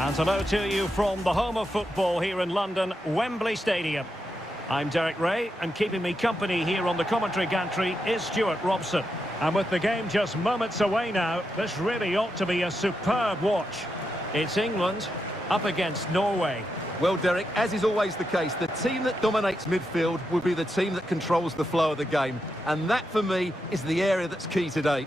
And hello to you from the home of football here in London, Wembley Stadium. I'm Derek Ray, and keeping me company here on the commentary gantry is Stuart Robson. And with the game just moments away now, this really ought to be a superb watch. It's England up against Norway. Well, Derek, as is always the case, the team that dominates midfield will be the team that controls the flow of the game. And that, for me, is the area that's key today.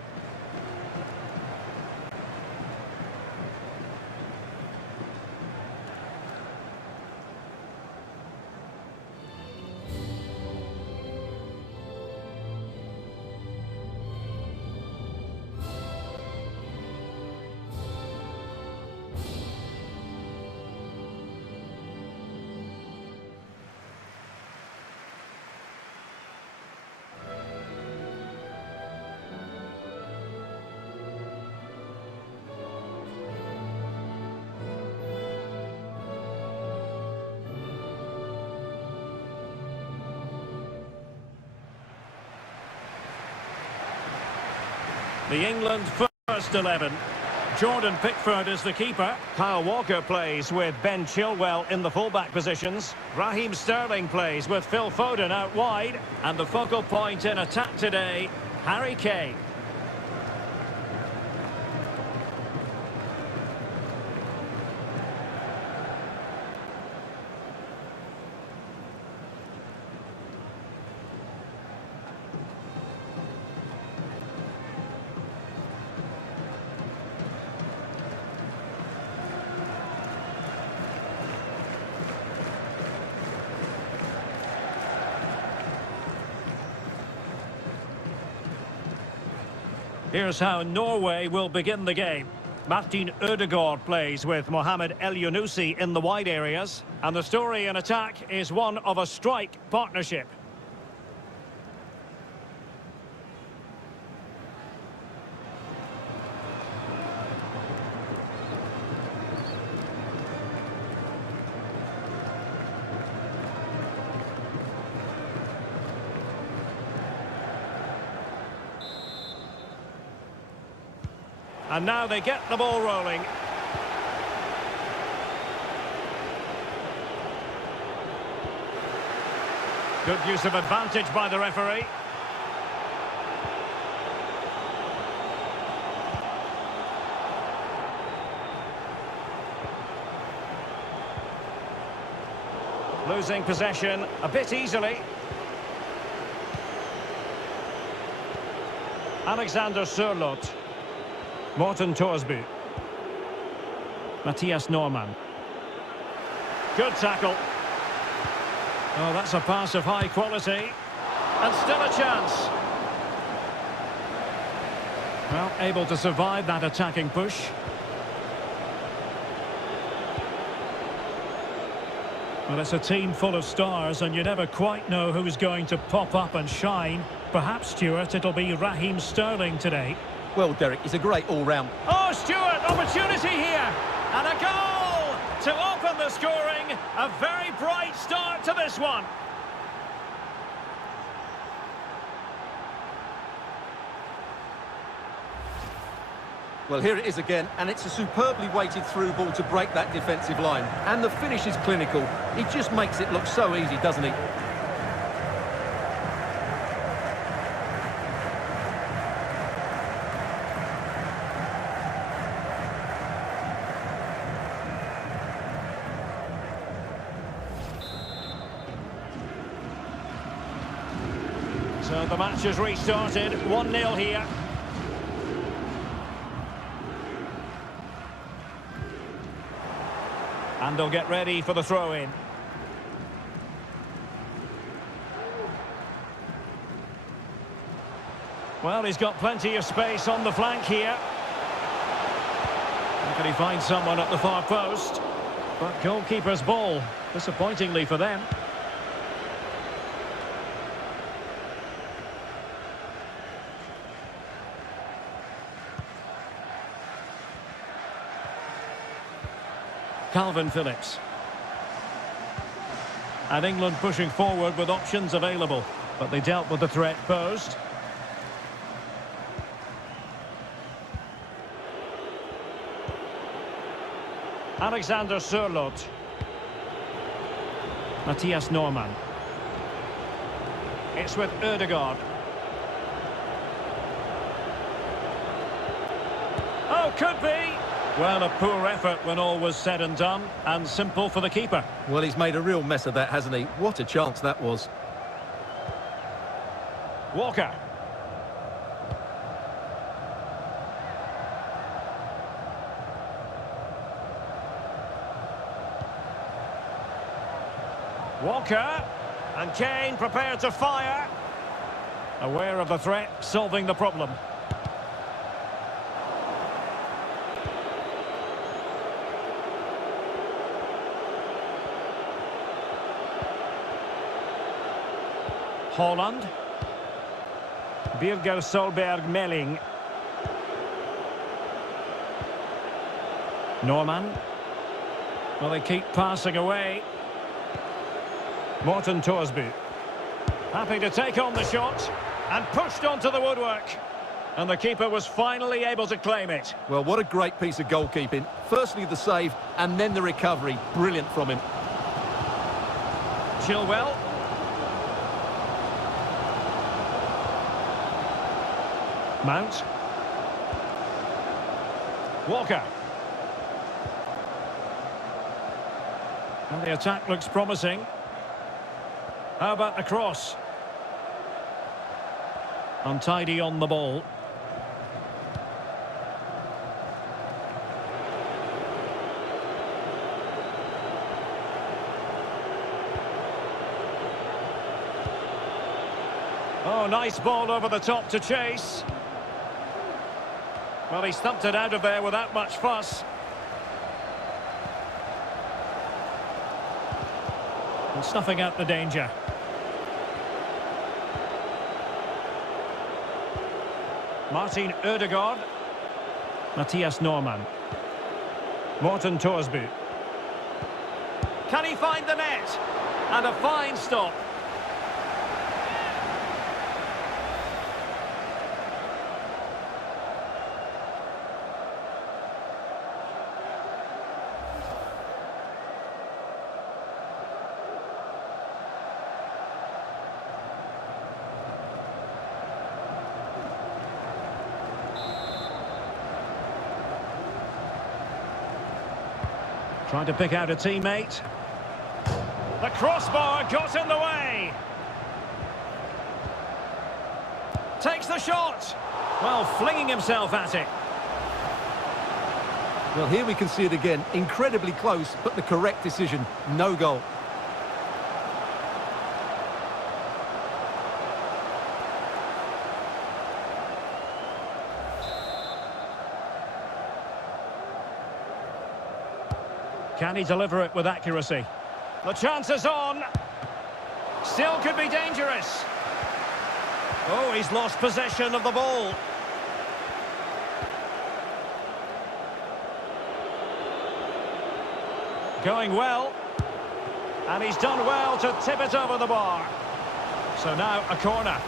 The England first 11. Jordan Pickford is the keeper. Kyle Walker plays with Ben Chilwell in the fullback positions. Raheem Sterling plays with Phil Foden out wide. And the focal point in attack today, Harry Kane. Here's how Norway will begin the game. Martin Ødegaard plays with Mohamed El Yunusi in the wide areas. And the story in attack is one of a strike partnership. And now they get the ball rolling. Good use of advantage by the referee. Losing possession a bit easily. Alexander Sørloth. Morten Thorsby. Matthias Norman. Good tackle. Oh, that's a pass of high quality. And still a chance. Well, able to survive that attacking push. Well, it's a team full of stars, and you never quite know who's going to pop up and shine. Perhaps, Stuart, it'll be Raheem Sterling today. Well, Derek, he's a great all-round. Oh, Stuart, opportunity here. And a goal to open the scoring. A very bright start to this one. Well, here it is again, and it's a superbly weighted through ball to break that defensive line. And the finish is clinical. He just makes it look so easy, doesn't he? So the match has restarted, 1-0 here. And they'll get ready for the throw-in. Well, he's got plenty of space on the flank here. How can he find someone at the far post? But goalkeeper's ball, disappointingly for them. Calvin Phillips. And England pushing forward with options available, but they dealt with the threat posed. Alexander Sørloth. Mathias Norman. It's with Ødegaard. Oh, could be! Well, a poor effort when all was said and done, and simple for the keeper. Well, he's made a real mess of that, hasn't he? What a chance that was. Walker. Walker. And Kane prepared to fire. Aware of the threat, solving the problem. Haaland. Birger Solberg Melling. Norman. Well, they keep passing away. Morten Thorsby. Happy to take on the shot. And pushed onto the woodwork. And the keeper was finally able to claim it. Well, what a great piece of goalkeeping. Firstly the save, and then the recovery. Brilliant from him. Chilwell. Mount. Walker. And the attack looks promising. How about the cross? Untidy on the ball. Oh, nice ball over the top to chase. Well, he stumped it out of there without much fuss. And snuffing out the danger. Martin Ødegaard. Mathias Norman. Morten Thorsby. Can he find the net? And a fine stop. Trying to pick out a teammate. The crossbar got in the way. Takes the shot. Well, flinging himself at it. Well, here we can see it again. Incredibly close, but the correct decision. No goal. Can he deliver it with accuracy? The chance is on. Still could be dangerous. Oh, he's lost possession of the ball. Going well. And he's done well to tip it over the bar. So now a corner.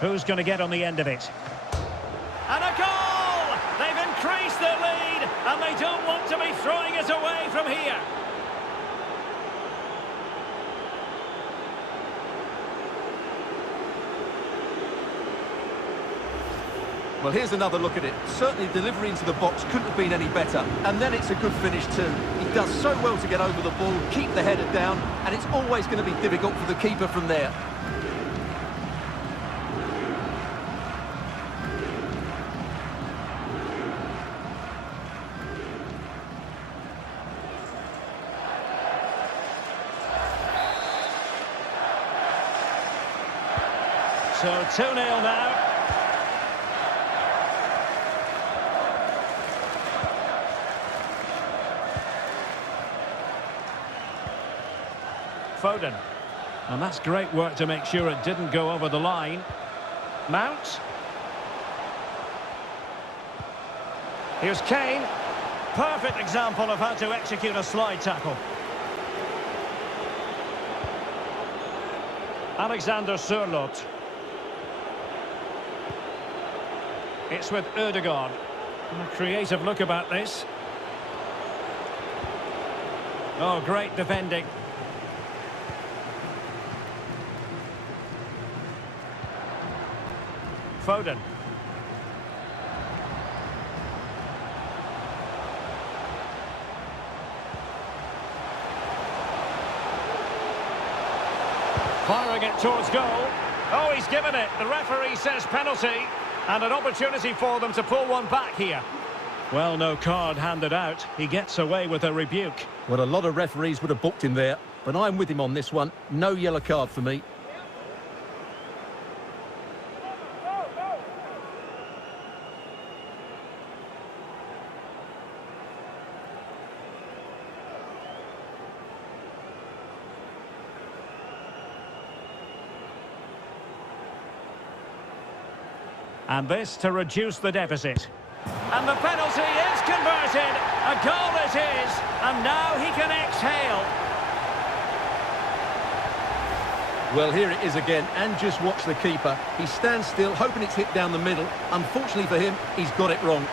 Who's going to get on the end of it? And a goal! They've increased their lead, and they don't want to be throwing it away from here. Well, here's another look at it. Certainly delivery into the box couldn't have been any better. And then it's a good finish too. He does so well to get over the ball, keep the header down, and it's always going to be difficult for the keeper from there. So 2-0 now. Foden. And that's great work to make sure it didn't go over the line. Mount. Here's Kane. Perfect example of how to execute a slide tackle. Alexander Sørloth. It's with Ødegaard. A creative look about this. Oh, great defending. Foden. Firing it towards goal. Oh, he's given it. The referee says penalty. And an opportunity for them to pull one back here. Well, no card handed out. He gets away with a rebuke. Well, a lot of referees would have booked him there, but I'm with him on this one. No yellow card for me. And this to reduce the deficit. And the penalty is converted. A goal it is. And now he can exhale. Well, here it is again. And just watch the keeper. He stands still, hoping it's hit down the middle. Unfortunately for him, he's got it wrong.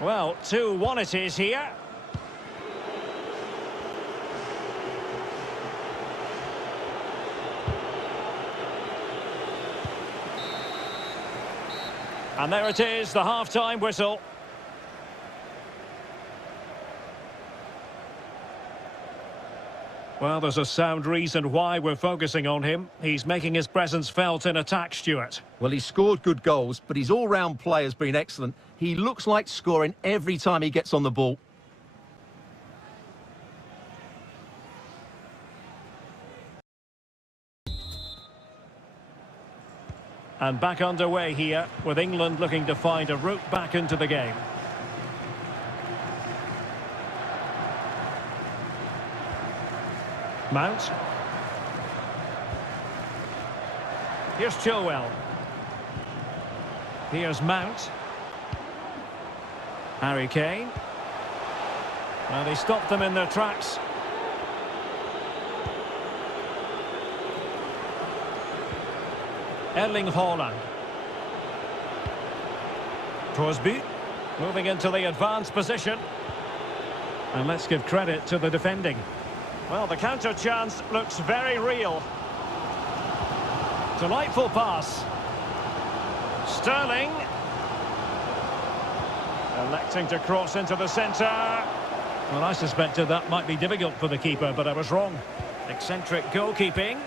Well, 2-1 it is here. And there it is, the half-time whistle. Well, there's a sound reason why we're focusing on him. He's making his presence felt in attack, Stuart. Well, he's scored good goals, but his all-round play has been excellent. He looks like scoring every time he gets on the ball. And back underway here, with England looking to find a route back into the game. Mount. Here's Chilwell. Here's Mount. Harry Kane. Well, they stopped them in their tracks. Erling Haaland. Torsby. Moving into the advanced position. And let's give credit to the defending. Well, the counter chance looks very real. Delightful pass. Sterling. Electing to cross into the centre. Well, I suspected that might be difficult for the keeper, but I was wrong. Eccentric goalkeeping.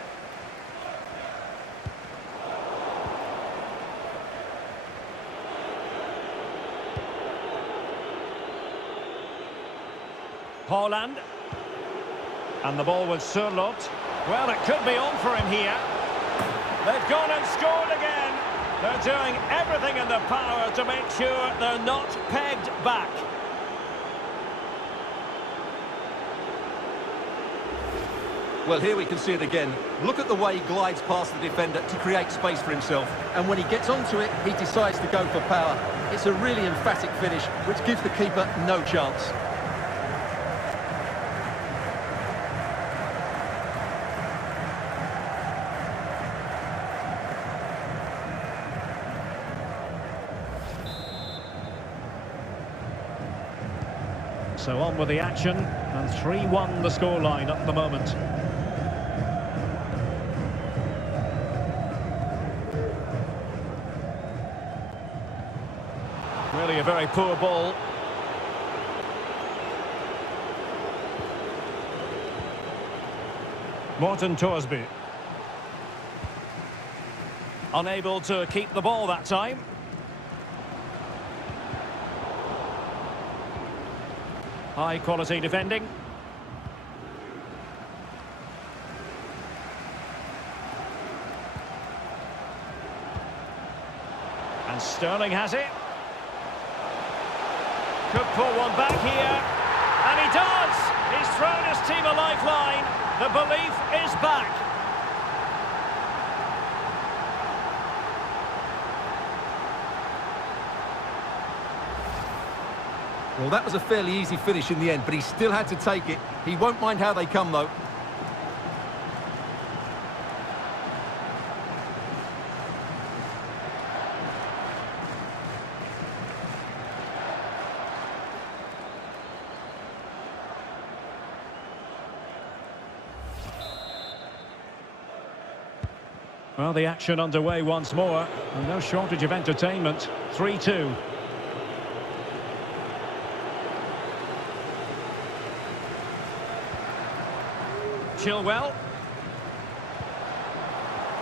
Haaland. And the ball with Sørloth. Well, it could be on for him here. They've gone and scored again. They're doing everything in their power to make sure they're not pegged back. Well, here we can see it again. Look at the way he glides past the defender to create space for himself. And when he gets onto it, he decides to go for power. It's a really emphatic finish, which gives the keeper no chance. So on with the action, and 3-1 the scoreline at the moment. Really a very poor ball. Morten Torsby. Unable to keep the ball that time. High quality defending. And Sterling has it. Could pull one back here. And he does! He's thrown his team a lifeline. The belief is back. Well, that was a fairly easy finish in the end, but he still had to take it. He won't mind how they come, though. Well, the action underway once more, and no shortage of entertainment. 3-2. Chilwell.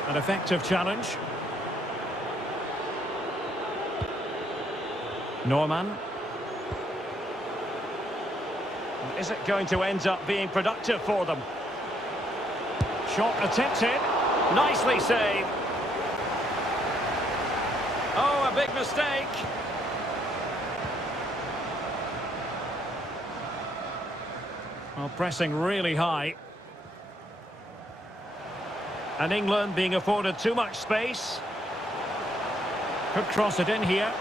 An effective challenge. Norman. Is it going to end up being productive for them? Shot attempted. Nicely saved. Oh, a big mistake. Well, pressing really high. And England being afforded too much space. Could cross it in here.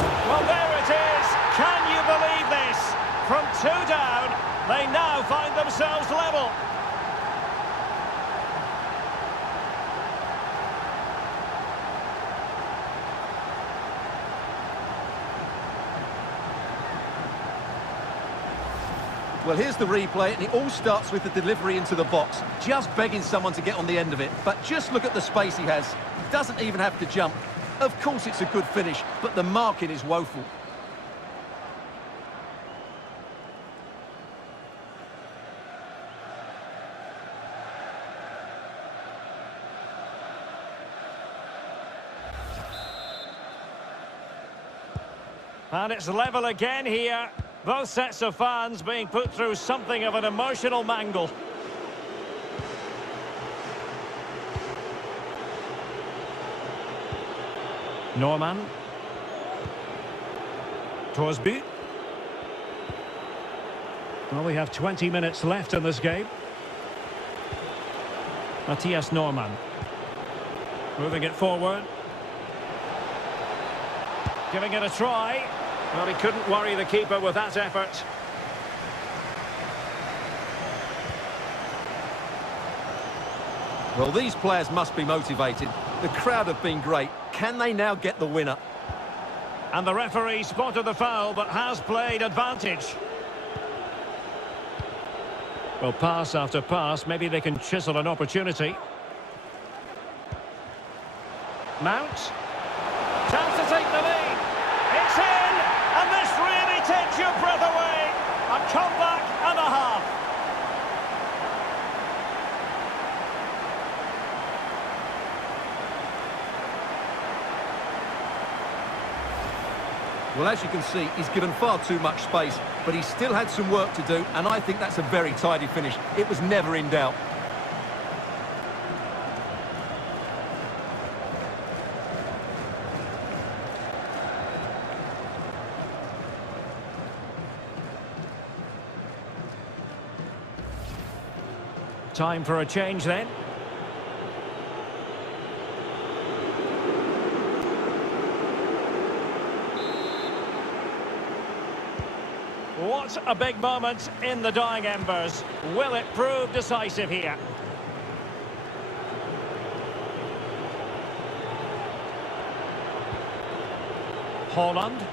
Well, there it is. Can you believe this? From 2 down, they now find themselves level. Well, here's the replay, and it all starts with the delivery into the box. Just begging someone to get on the end of it. But just look at the space he has. He doesn't even have to jump. Of course it's a good finish, but the marking is woeful. And it's level again here. Both sets of fans being put through something of an emotional mangle. Norman. Torsby. Well, we have 20 minutes left in this game. Matthias Norman. Moving it forward. Giving it a try. Well, he couldn't worry the keeper with that effort. Well, these players must be motivated. The crowd have been great. Can they now get the winner? And the referee spotted the foul, but has played advantage. Well, pass after pass, maybe they can chisel an opportunity. Mount. Chance to take the lead. It's in, and this really takes your breath away. A comeback and a half. Well, as you can see, he's given far too much space, but he still had some work to do, and I think that's a very tidy finish. It was never in doubt. Time for a change then. What a big moment in the dying embers. Will it prove decisive here? Holland.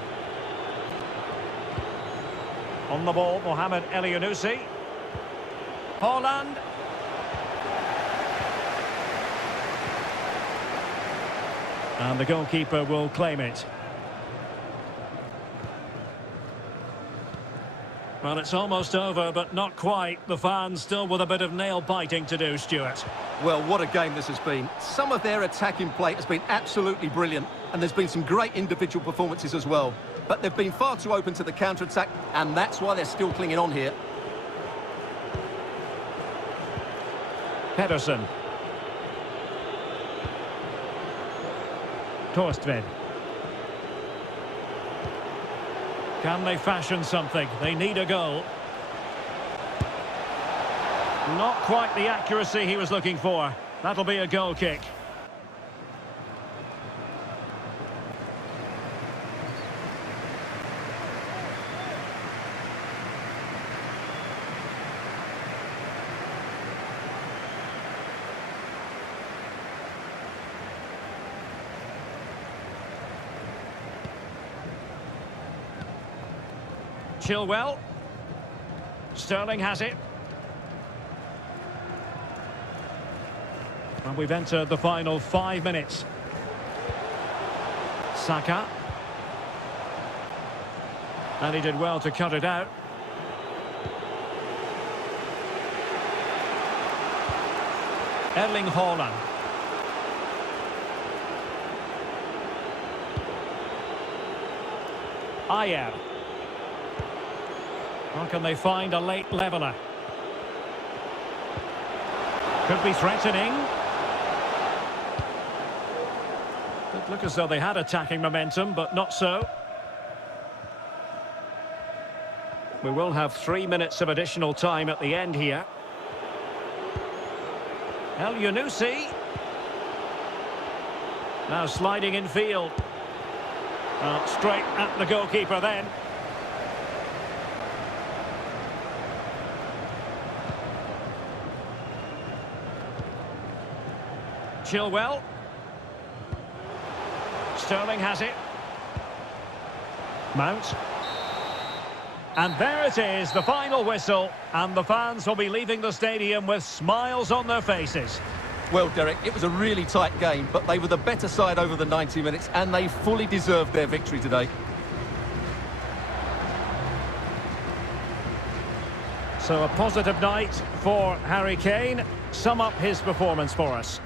On the ball, Mohamed Elyounoussi. Holland. And the goalkeeper will claim it. Well, it's almost over, but not quite. The fans still with a bit of nail-biting to do, Stuart. Well, what a game this has been. Some of their attacking play has been absolutely brilliant, and there's been some great individual performances as well. But they've been far too open to the counter-attack, and that's why they're still clinging on here. Pedersen. Torstved. Can they fashion something? They need a goal. Not quite the accuracy he was looking for. That'll be a goal kick. Chilwell. Sterling has it. And we've entered the final 5 minutes. Saka. And he did well to cut it out. Erling Haaland. Ayer. Or can they find a late leveller? Could be threatening. Could look as though they had attacking momentum, but not so. We will have 3 minutes of additional time at the end here. El Yunusi. Now sliding in field. Straight at the goalkeeper then. Chilwell. Sterling has it. Mount. And there it is, the final whistle, and the fans will be leaving the stadium with smiles on their faces. Well, Derek, it was a really tight game, but they were the better side over the 90 minutes, and they fully deserved their victory today. So a positive night for Harry Kane. Sum up his performance for us.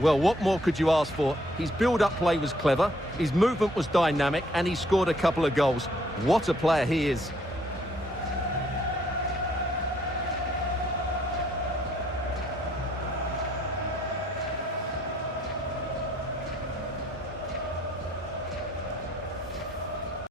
Well, what more could you ask for? His build-up play was clever, his movement was dynamic, and he scored a couple of goals. What a player he is.